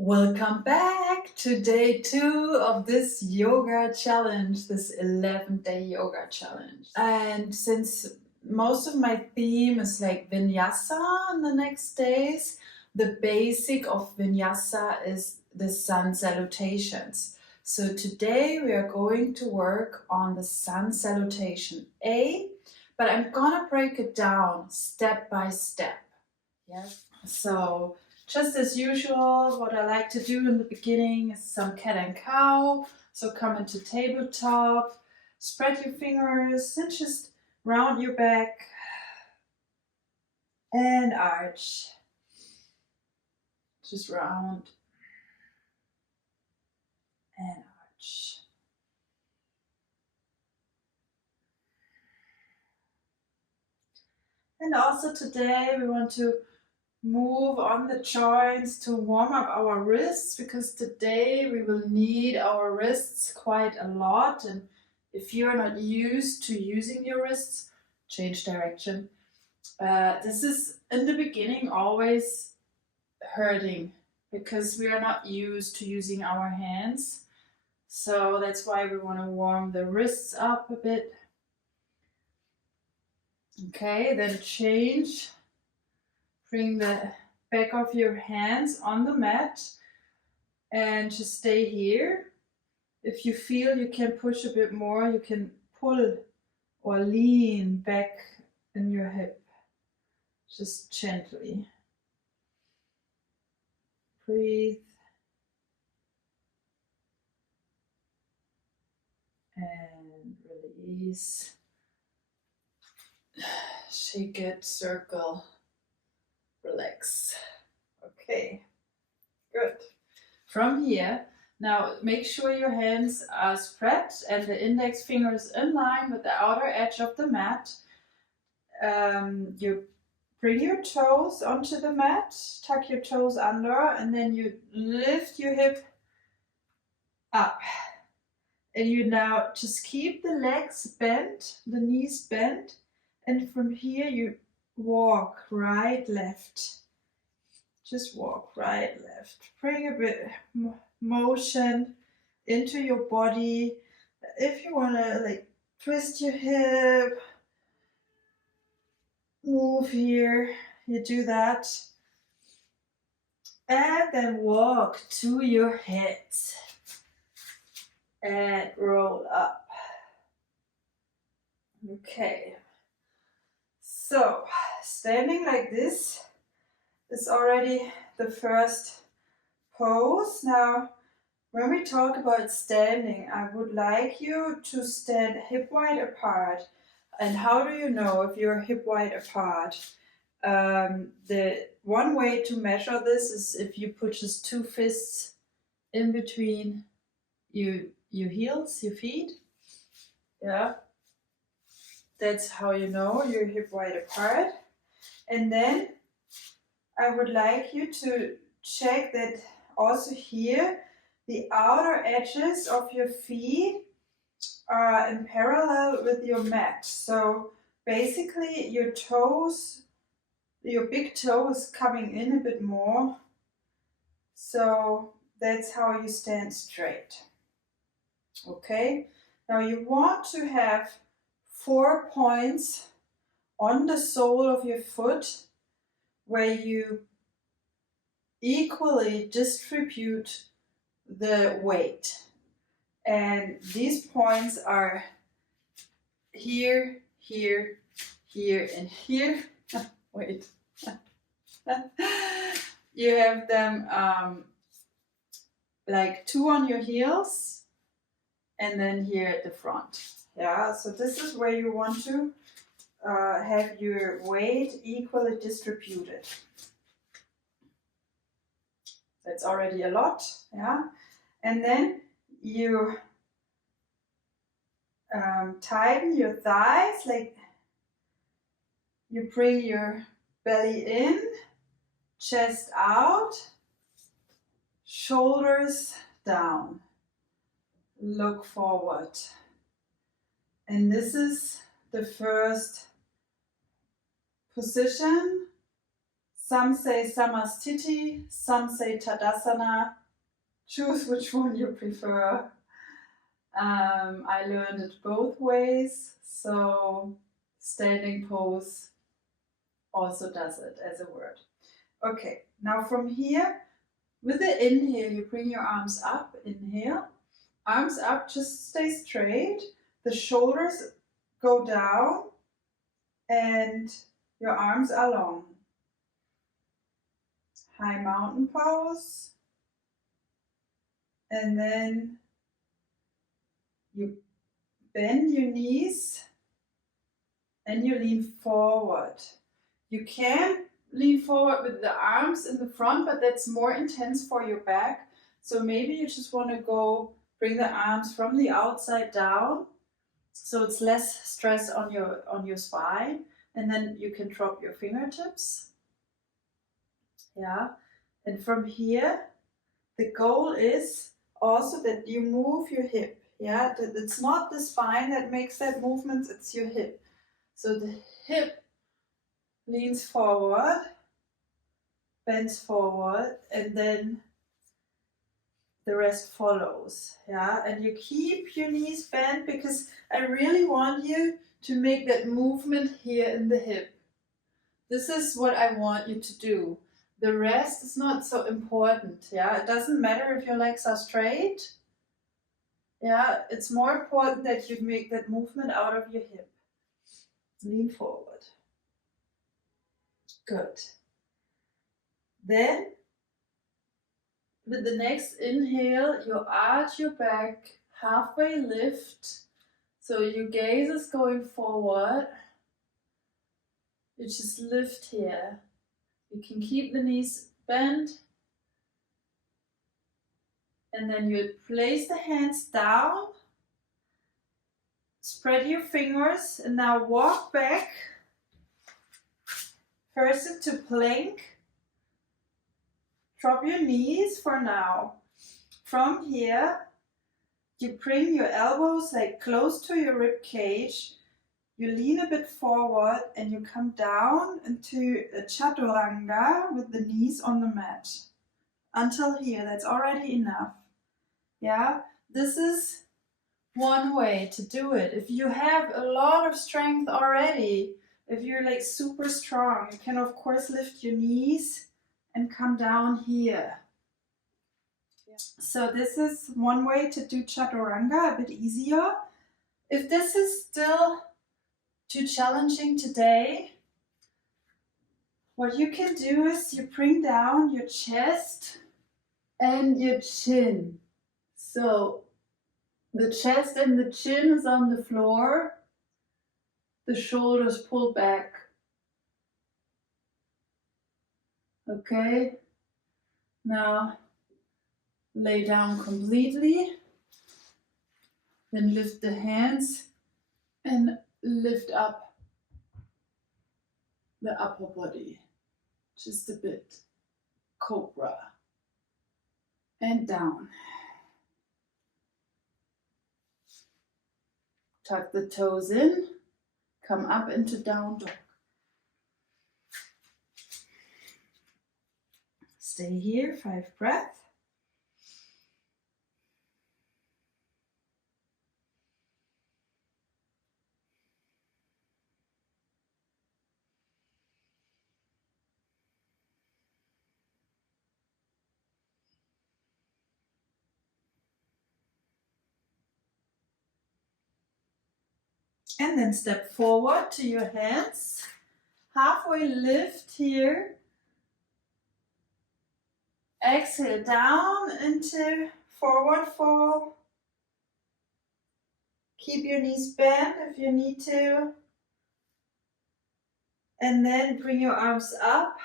Welcome back to day 2 of this yoga challenge, this 11-day yoga challenge. And since most of my theme is like Vinyasa in the next days, the basic of Vinyasa is the sun salutations. So today we are going to work on the sun salutation A, but I'm gonna break it down step by step. Yes. So just as usual, what I like to do in the beginning is some cat and cow. So come into tabletop, spread your fingers and just round your back and arch. Just round and arch. And also today we want to move on the joints to warm up our wrists, because today we will need our wrists quite a lot. And if you're not used to using your wrists, change direction. This is in the beginning always hurting because we are not used to using our hands. So that's why we want to warm the wrists up a bit. Okay, then change. Bring the back of your hands on the mat and just stay here. If you feel you can push a bit more, you can pull or lean back in your hip, just gently. Breathe and release. Shake it, circle, relax. Okay, good. From here, now make sure your hands are spread and the index finger is in line with the outer edge of the mat. You bring your toes onto the mat, tuck your toes under, and then you lift your hip up. And you now just keep the legs bent, the knees bent, and from here you walk right, left. Just walk right, left. Bring a bit motion into your body. If you want to twist your hip, move here, you do that. And then walk to your head and roll up. Okay. So standing like this is already the first pose. Now, when we talk about standing, I would like you to stand hip wide apart. And how do you know if you're hip wide apart? The one way to measure this is if you put just two fists in between your heels, your feet. Yeah. That's how you know you're hip wide apart. And then I would like you to check that also here the outer edges of your feet are in parallel with your mat. So basically your toes, your big toe is coming in a bit more. So that's how you stand straight. Okay, now you want to have 4 points on the sole of your foot where you equally distribute the weight. And these points are here, here, here, and here. Wait. You have them like 2 on your heels and then here at the front. Yeah, so this is where you want to have your weight equally distributed. That's already a lot, yeah. And then you tighten your thighs, like you bring your belly in, chest out, shoulders down, look forward. And this is the first position, Some say Samastiti, some say Tadasana. Choose which one you prefer. I learned it both ways, so standing pose also does it as a word. Okay, now from here, with the inhale, you bring your arms up, inhale, arms up, just stay straight, the shoulders go down, and your arms are long. High mountain pose, and then you bend your knees and you lean forward. You can lean forward with the arms in the front, but that's more intense for your back. So maybe you just want to bring the arms from the outside down, so it's less stress on your spine, and then you can drop your fingertips. Yeah, and from here, the goal is also that you move your hip. Yeah, it's not the spine that makes that movement, it's your hip. So the hip leans forward, bends forward, and then the rest follows. Yeah, and you keep your knees bent because I really want you to make that movement here in the hip. This is what I want you to do. The rest is not so important. Yeah, it doesn't matter if your legs are straight. Yeah, it's more important that you make that movement out of your hip. Lean forward. Good. Then, with the next inhale, you arch your back, halfway lift. So your gaze is going forward. You just lift here. You can keep the knees bent. And then you place the hands down. Spread your fingers and now walk back. First into plank. Drop your knees for now. From here, you bring your elbows like close to your rib cage. You lean a bit forward and you come down into a chaturanga with the knees on the mat. Until here, that's already enough. Yeah, this is one way to do it. If you have a lot of strength already, if you're like super strong, you can of course lift your knees and come down here. Yeah. So this is one way to do chaturanga, a bit easier. If this is still too challenging today, what you can do is you bring down your chest and your chin. So the chest and the chin is on the floor, the shoulders pull back. Okay, now lay down completely, then lift the hands and lift up the upper body, just a bit, cobra, and down. Tuck the toes in, come up into down dog. Stay here, 5 breaths. And then step forward to your hands. Halfway lift here. Exhale down into forward fold. Keep your knees bent if you need to. And then bring your arms up.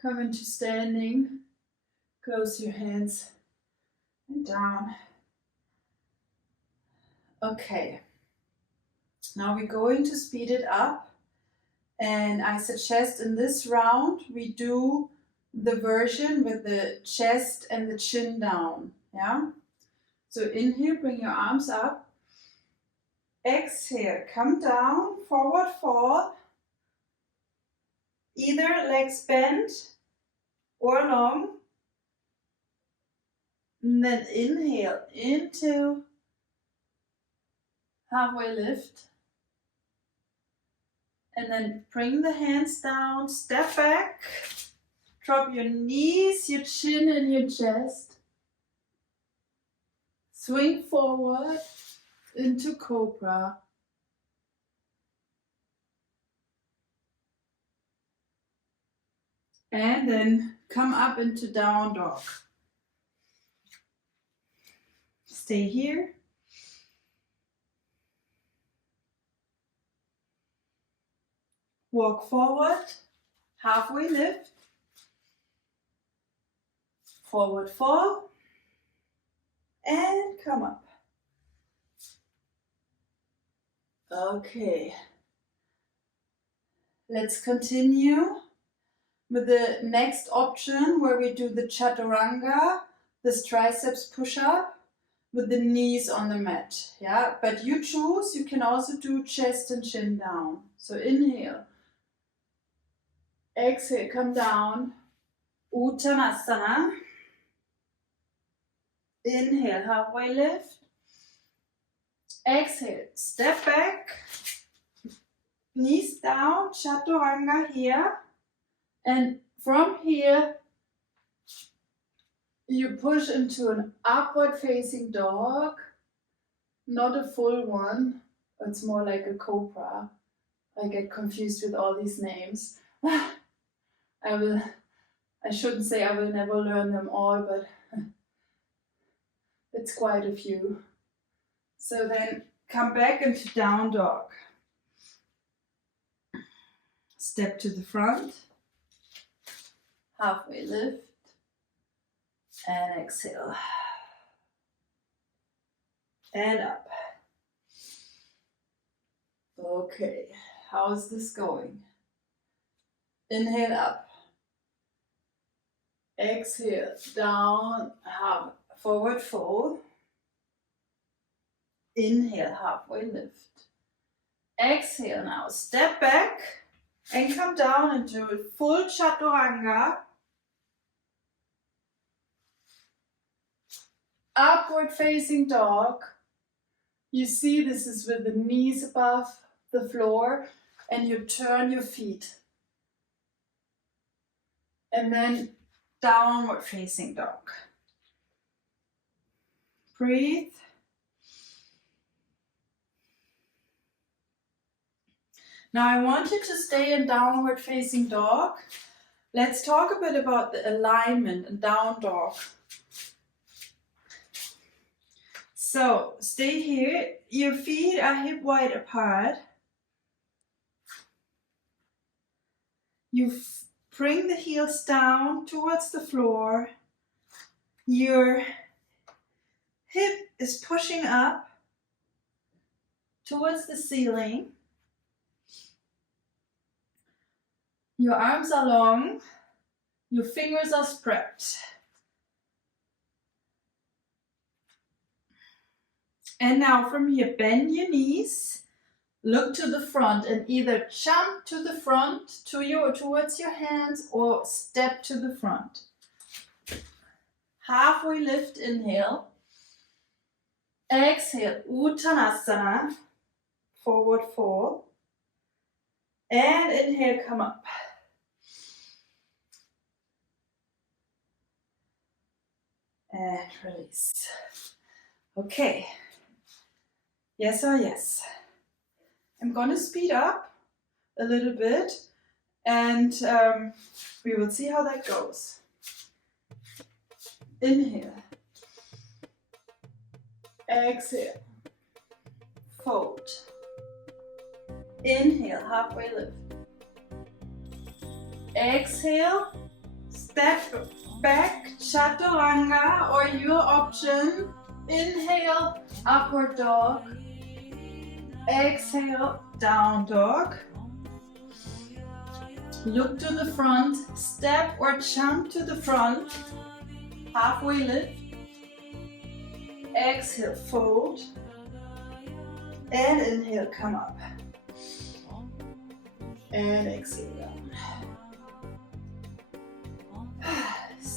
Come into standing. Close your hands and down. Okay. Now we're going to speed it up. And I suggest in this round we do the version with the chest and the chin down. Yeah. So inhale, bring your arms up. Exhale, come down, forward fold. Either legs bent or long. And then inhale into halfway lift. And then bring the hands down, step back, drop your knees, your chin and your chest. Swing forward into cobra. And then come up into down dog. Stay here. Walk forward, halfway lift, forward fold, and come up. Okay, let's continue with the next option where we do the chaturanga, this triceps push-up with the knees on the mat. Yeah, but you choose, you can also do chest and chin down. So inhale. Exhale, come down, Uttanasana. Inhale, halfway lift. Exhale, step back, knees down, chaturanga here. And from here, you push into an upward facing dog, not a full one, it's more like a cobra. I get confused with all these names. I shouldn't say I will never learn them all, but it's quite a few. So then come back into down dog. Step to the front, halfway lift, and exhale. And up. Okay, how is this going? Inhale up. Exhale, down, half, forward fold. Inhale, halfway lift. Exhale now, step back and come down into a full chaturanga. Upward facing dog. You see this is with the knees above the floor and you turn your feet. And then downward facing dog. Breathe. Now I want you to stay in downward facing dog. Let's talk a bit about the alignment and down dog. So stay here. Your feet are hip wide apart. You bring the heels down towards the floor. Your hip is pushing up towards the ceiling. Your arms are long. Your fingers are spread. And now from here, bend your knees. Look to the front and either jump to the front towards your hands or step to the front. Halfway lift, inhale. Exhale, Uttanasana, forward fold. And inhale, come up. And release. Okay. Yes or yes. I'm going to speed up a little bit and we will see how that goes. Inhale. Exhale. Fold. Inhale, halfway lift. Exhale, step back, chaturanga or your option. Inhale, upward dog. Exhale, down dog. Look to the front, step or jump to the front. Halfway lift. Exhale, fold. And inhale, come up. And exhale down.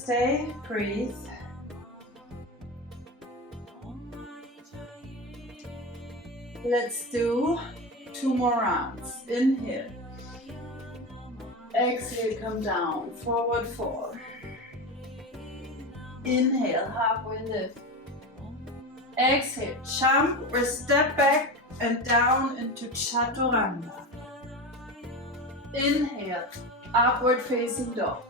Stay, breathe. Let's do 2 more rounds. Inhale. Exhale, come down, forward fold. Inhale, halfway lift. Exhale, jump or step back and down into Chaturanga. Inhale, upward facing dog.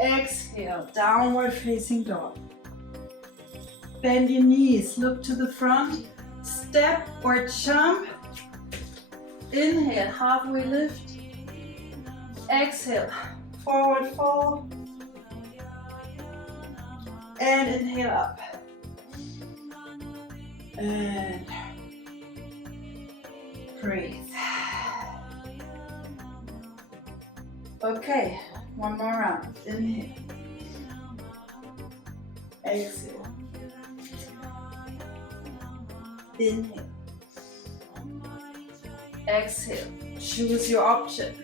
Exhale, downward facing dog. Bend your knees, look to the front, step or jump. Inhale, halfway lift. Exhale, forward fold. And inhale up. And breathe. Okay, one more round. Inhale. Exhale. Inhale. Exhale. Choose your option.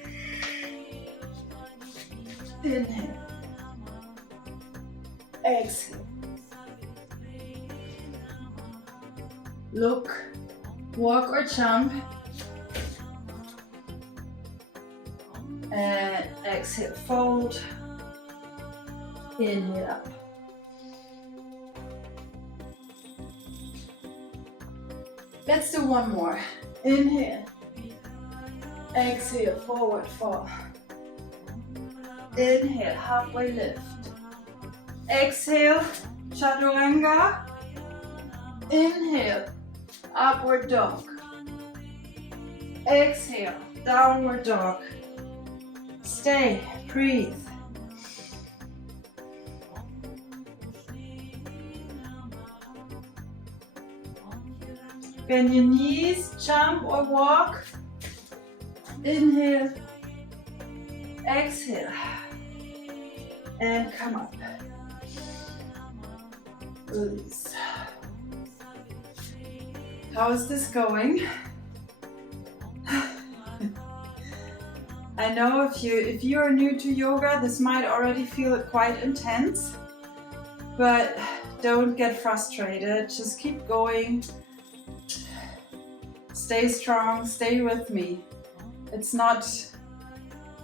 Inhale. Exhale. Look, walk or jump. And exhale, fold. Inhale up. Let's do one more. Inhale. Exhale, forward fold. Inhale, halfway lift. Exhale, Chaturanga. Inhale, upward dog. Exhale, downward dog. Stay, breathe. Bend your knees, jump or walk. Inhale, exhale, and come up. Release. How is this going? I know if you are new to yoga, this might already feel quite intense, but don't get frustrated. Just keep going. Stay strong, stay with me. It's not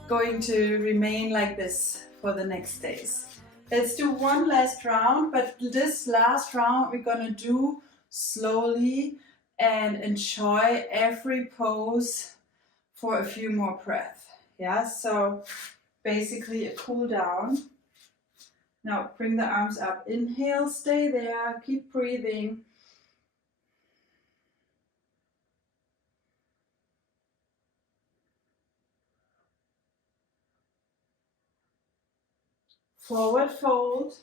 going to remain like this for the next days. Let's do one last round, but this last round we're gonna do slowly and enjoy every pose for a few more breaths. Yeah, so basically a cool down. Now bring the arms up. Inhale, stay there, keep breathing. Forward fold.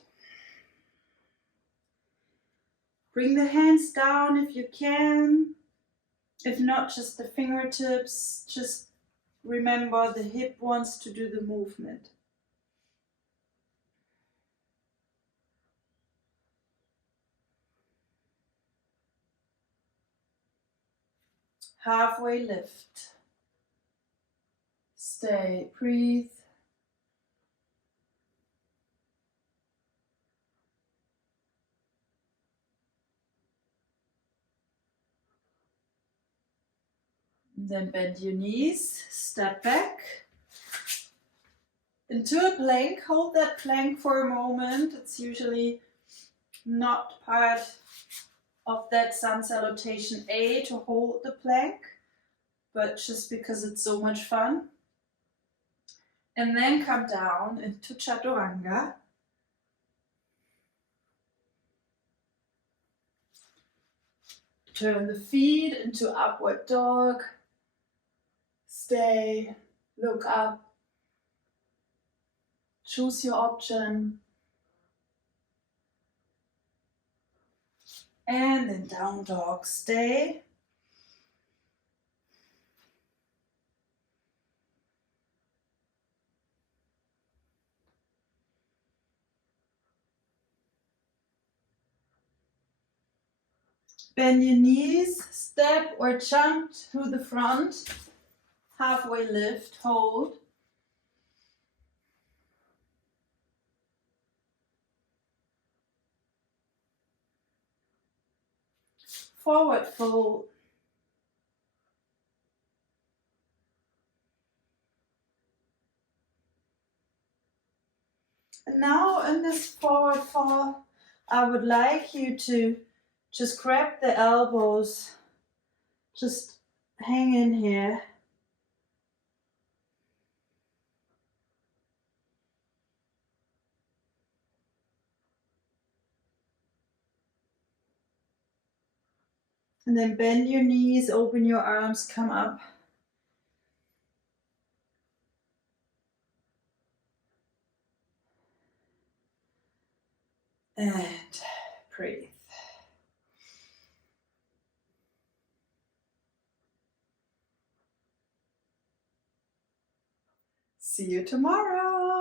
Bring the hands down if you can. If not, just the fingertips. Just remember the hip wants to do the movement. Halfway lift. Stay, breathe. Then bend your knees, step back into a plank. Hold that plank for a moment. It's usually not part of that sun salutation A to hold the plank, but just because it's so much fun. And then come down into Chaturanga. Turn the feet into upward dog. Stay, look up, choose your option, and then down dog, stay. Bend your knees, step or jump to the front. Halfway lift, hold. forward fold. And now in this forward fold, I would like you to just grab the elbows, just hang in here. And then bend your knees, open your arms, come up. And breathe. See you tomorrow.